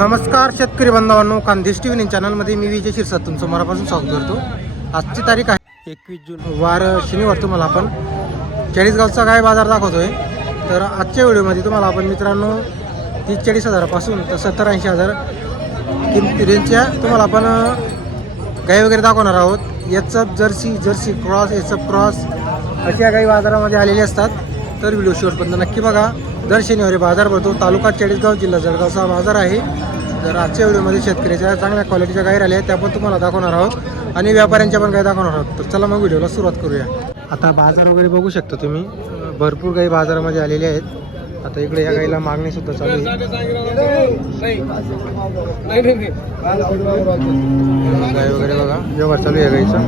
नमस्कार शेतकरी बांधवांनो खानदेश टी व्ही चॅनलमध्ये मी विजय शिरसाट तुमचं मनापासून स्वागत करतो. आजची तारीख आहे एकवीस जून वार शनिवार तुम्हाला आपण चाळीसगावचा काय बाजार दाखवतोय. तर आजच्या व्हिडिओमध्ये तुम्हाला आपण मित्रांनो तीस चाळीस हजारापासून तर सत्तर ऐंशी हजार किमती रेंजच्या तुम्हाला आपण गाई वगैरे दाखवणार आहोत. याचप जर्सी जर्सी क्रॉस याचप क्रॉस अशा काही बाजारामध्ये आलेले असतात. तर व्हिडिओ शेवटपर्यंत नक्की बघा. दर शनिवारी बाजार भरतो. तालुका चाळीसगाव जिल्हा जळगावचा बाजार आहे. तर आजच्या व्हिडिओमध्ये शेतकऱ्याच्या चांगल्या क्वालिटीच्या गाई राहिल्या आहेत त्या पण तुम्हाला दाखवणार आहोत. आणि व्यापाऱ्यांच्या पण गाय दाखवणार आहोत. तर चला मग व्हिडिओला सुरुवात करूया. आता बाजार वगैरे बघू शकता तुम्ही. भरपूर गाई बाजारामध्ये आलेल्या आहेत. आता इकडे या गाईला मागणी सुद्धा चालू आहे. गाय वगैरे बघा. व्यवहार चालू आहे गाईचा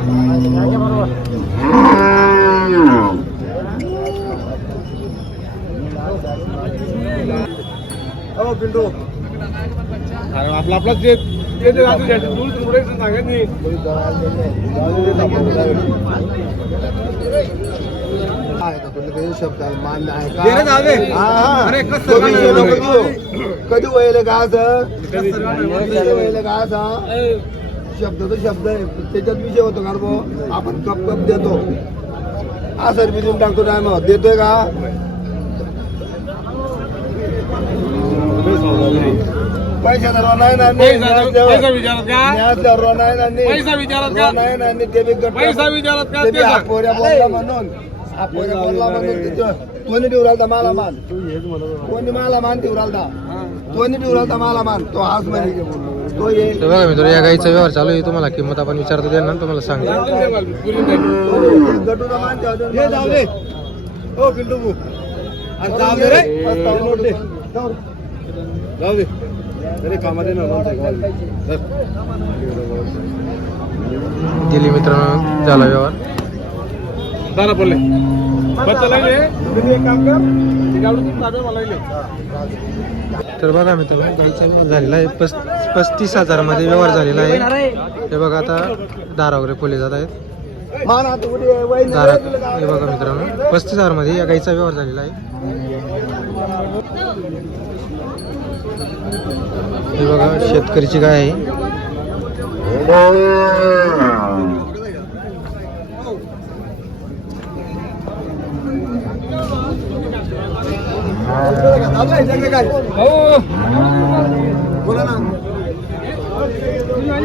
आपला आपला जे गेले जावे. अरे, कसं कधी वयले का का शब्द तो शब्द आहे. त्याच्यात विषय होतो का रे भाऊ? आपण कप कप देतो. असं बिजून टाकतो टाइम देतोय का? पैशाचा रो नाही ना. पैसा पैसा विचारत का? न्यायाचा रो नाही ना. पैसा विचारत का? नाही ना नाही. ते बी पैसा विचारत का? ते बी ते. अपोऱ्या बोलला म्हणून. अपोऱ्या बोलला म्हणून तिथं कोणी ठेवला माला मान. कोणी माला मान ठेवला कोणी ठेवला माला मान तो हाच म्हणे. तो ये तर बघा मित्र या गाईचा व्यवहार चालू आहे. तुम्हाला किंमत आपण विचारतो त्यांना तुम्हाला सांगतो. हे. दिली मित्रांनो झाला व्यवहार. दाना पडले ते. तर बघा मित्रांनो गाईचा व्यवहार झालेला आहे. पस पस्तीस हजारामध्ये व्यवहार झालेला आहे. हे बघा आता दारा वगैरे फुले जात आहेत. मान हे बघा मित्रांनो पस्तीस हजारमध्ये या गाईचा व्यवहार झालेला आहे. हे बघा शेतकरीची गाय आहे.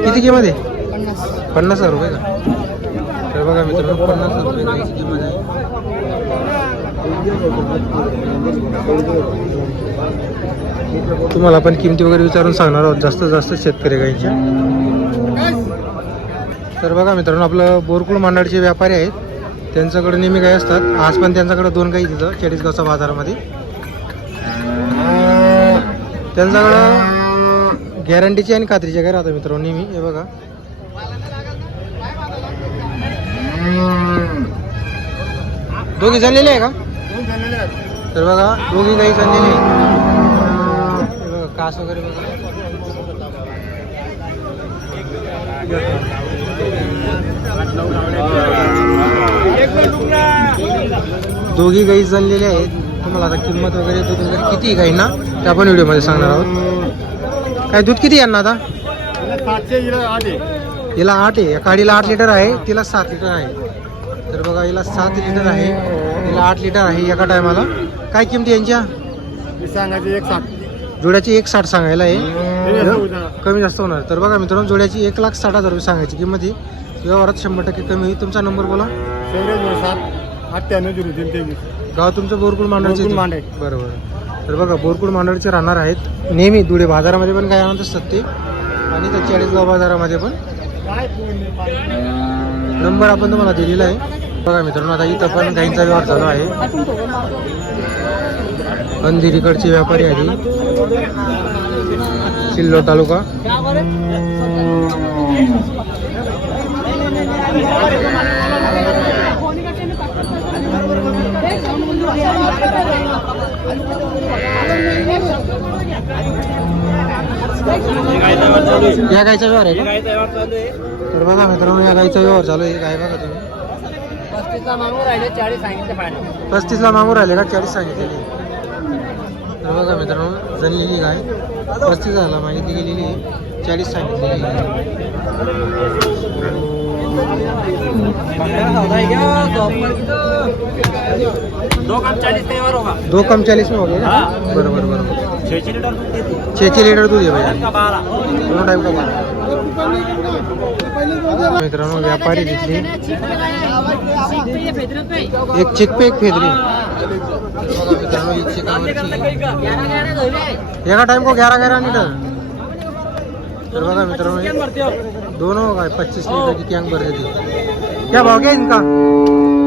किती किंमत आहे? पन्नास हजार रुपये का? तर बघा मित्रांनो पन्नास रुपये किंमत आहे. तुम्हाला आपण किमती वगैरे विचारून सांगणार आहोत. जास्तीत जास्त शेतकरी गाईच्या. तर बघा मित्रांनो आपलं बोरकुळ मंडळचे व्यापारी आहेत. त्यांच्याकडे नेहमी गाई असतात. आज पण त्यांच्याकडे दोन गाई तिथं चाळीसगावच्या बाजारामध्ये. त्यांच्याकडं गॅरंटीची आणि खात्रीच्या गाय राहतात मित्रांनो नेहमी. हे बघा. दोघी चाललेले आहे का? तर बघा दोघी गाई चाललेली आहे बघा कास वगैरे बघा. दोघी गाई चाललेल्या आहेत. तुम्हाला आता किंमत वगैरे दूध वगैरे किती गाई ना ते आपण व्हिडिओमध्ये सांगणार आहोत. काय दूध किती यांना आता. हिला आठ आहे. या काडीला आठ लिटर आहे तिला सात लिटर आहे. तर बघा हिला सात लिटर आहे. हिला आठ लिटर आहे एका टायमाला काय किमती यांच्या? सांगायचे एक साठ. जोड्याची एक साठ सांगायला आहे. हे. कमी जास्त होणार. तर बघा मित्रांनो जोड्याची एक लाख साठ हजार रुपये सांगायची किंमत ही. व्यवहारात शंभर टक्के कमी होईल. तुमचा नंबर बोला. चौऱ्याण्णव सात अठ्ठ्याण्णव झिरो तीन तेवीस. गाव तुमचं बोरकुळ मांडळचे. बरोबर. तर बघा बोरकुळ मांडळचे राहणार आहेत. नेहमी धुळे बाजारामध्ये पण काय आणत असतात ते आणि त्या चाळीसगाव बाजारामध्ये पण. नंबर आपण तुम्हाला दिलेला आहे. बघा मित्रांनो आता इथं पण गाईंचा व्यवहार चालू आहे. अंधेरीकडचे व्यापारी आहे सिल्लोड तालुका. या गायचा व्यवहार आहे तर बघा मित्रांनो या गायचा व्यवहार चालू आहे. काय बघा तुम्ही. पस्तीसला मागून राहिले का चाळीस सांगितलेली तर बघा मित्रांनो जणलेली गाय पस्तीस झाला माहिती गेलेली चाळीस सांगितलेली दो कम चालीस में हो गया? बरोबर बरोबर. छः लीटर दूध है छे छे लिटर दूध आहे भैया बारह दोनों टाइप का बारा मित्रांनो व्यापारी दिसली एक चिक पे एक फेदरी. एका टाइम को ग्यारह ग्यारह लीटर तर बघा मित्रांनो दोन हो काय पच्चीस लीटर की कॅन भरते देती क्या भाव घ्या इनका?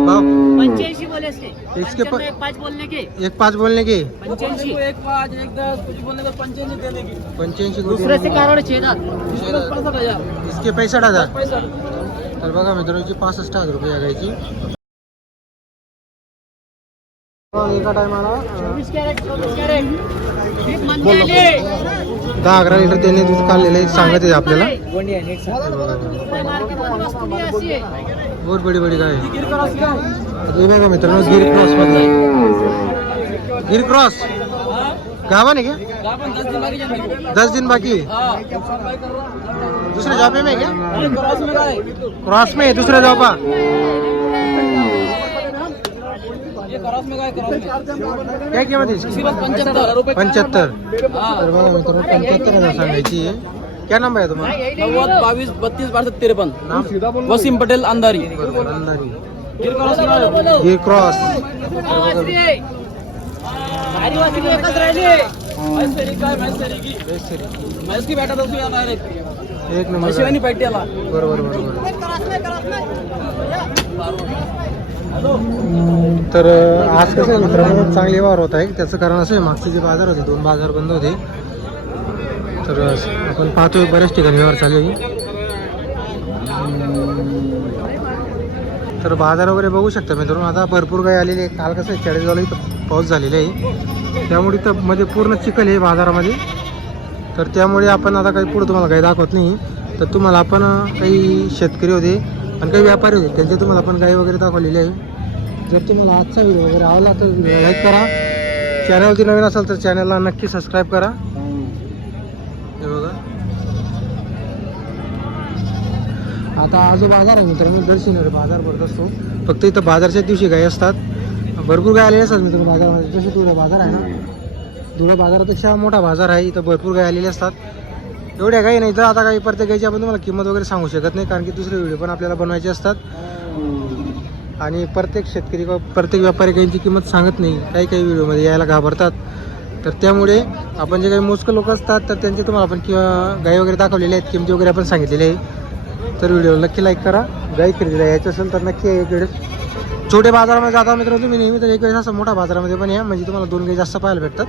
भाव? पंच्याऐंशी बोले से इसके प- एक पाँच बोलने के। एक पाच बोलने के? पंच्याऐंशी एक पाँच एक दस कुछ बोलने का पंच्याऐंशी देने की। पंच्याऐंशी दूसरे से पैंसठ हजार इसके पैंसठ हजार? तर बघा मित्रांनो पासष्ट हजार रुपये यागायची एका टायमाला दहा अकरा लिटर त्यांनी दूध काढलेलं आहे सांगत आहे आपल्याला. मार्केट वाली वस्तु नहीं ऐसी है बहुत बडी बडी गाय आहे. आता हे? बघा मित्रांनो गिर क्रॉसमध्ये गिर क्रॉस? गावा नाही क्या? दस दिन बाकी जाने दस दिन बाकी? है. दूसरे जॉब में है क्या? क्रॉस में गए। क्रॉस में है दूसरे जॉब ये क्रॉस में गए क्रॉस में। काय किंमत आहे इसकी? बस पंचहत्तर हजार रुपये पंच्याहत्तर तर बघा मित्रांनो पंच्याहत्तर हजार सांगायची आहे क्या नंबर आहे तुम्हाला नव्वद बावीस बत्तीस बासष्ट तिरपन. नाम वसीम पटेल अंधारी. बरोबर अंधारी. गिर क्रॉस. एक नंबर. बरोबर बरोबर तर आज कसं आहे मित्रांनो? चांगले व्यवहार होत आहे. त्याचं कारण असं आहे मागचे जे बाजार होते दोन बाजार बंद होते. तर आपण पाहतोय बऱ्याच ठिकाणी व्यवहार चालू आहे तर बाजार वगैरे बघू शकता मित्रांनो. आता भरपूर काही आलेली आहे काल कसं आहे चाळीसगावला इथं पाऊस झालेला आहे. त्यामुळे इथं मध्ये पूर्ण चिखल आहे बाजारामध्ये. तर त्यामुळे आपण आता काही पुढं तुम्हाला काही दाखवत नाही. तर तुम्हाला आपण काही शेतकरी होते आणि काही व्यापारी होते त्यांचे तुम्हाला आपण गाई वगैरे दाखवलेली आहे. जर तुम्हाला आजचा व्हिडिओ वगैरे आवडला तर लाईक करा. चॅनलवरती नवीन असेल तर चॅनलला नक्की सबस्क्राईब करा. हे बघा. आता हा बाजार आहे मित्रांनो दर बाजार भरत असतो. फक्त इथं बाजारच्या दिवशी गाय असतात. भरपूर गाय आलेल्या असतात मित्रांनो बाजारामध्ये. जसे तुला बाजार आहे ना धुळा बाजारापेक्षा मोठा बाजार आहे. इथं भरपूर गाय आलेले असतात. एवढ्या काही नाही तर आता काही प्रत्येक गायची आपण तुम्हाला किंमत वगैरे सांगू शकत नाही कारण की दुसरे व्हिडिओ पण आपल्याला बनवायचे असतात. आणि प्रत्येक शेतकरी किंवा प्रत्येक व्यापारी गायींची किंमत सांगत नाही. काही काही व्हिडिओमध्ये यायला घाबरतात. तर त्यामुळे आपण जे काही मोजकं लोक असतात तर त्यांचे तुम्हाला आपण किंवा गाई वगैरे दाखवलेले आहेत किमती वगैरे आपण सांगितलेले आहे. तर व्हिडिओ नक्की लाईक करा. गाई खरेदीला यायचं असेल तर नक्की एक वेळेस छोटे बाजारामध्ये जाता मित्र तुम्ही नेहमी तर एक वेळेस असं मोठ्या बाजारामध्ये पण या. म्हणजे तुम्हाला दोन गाई जास्त पाहायला भेटतात.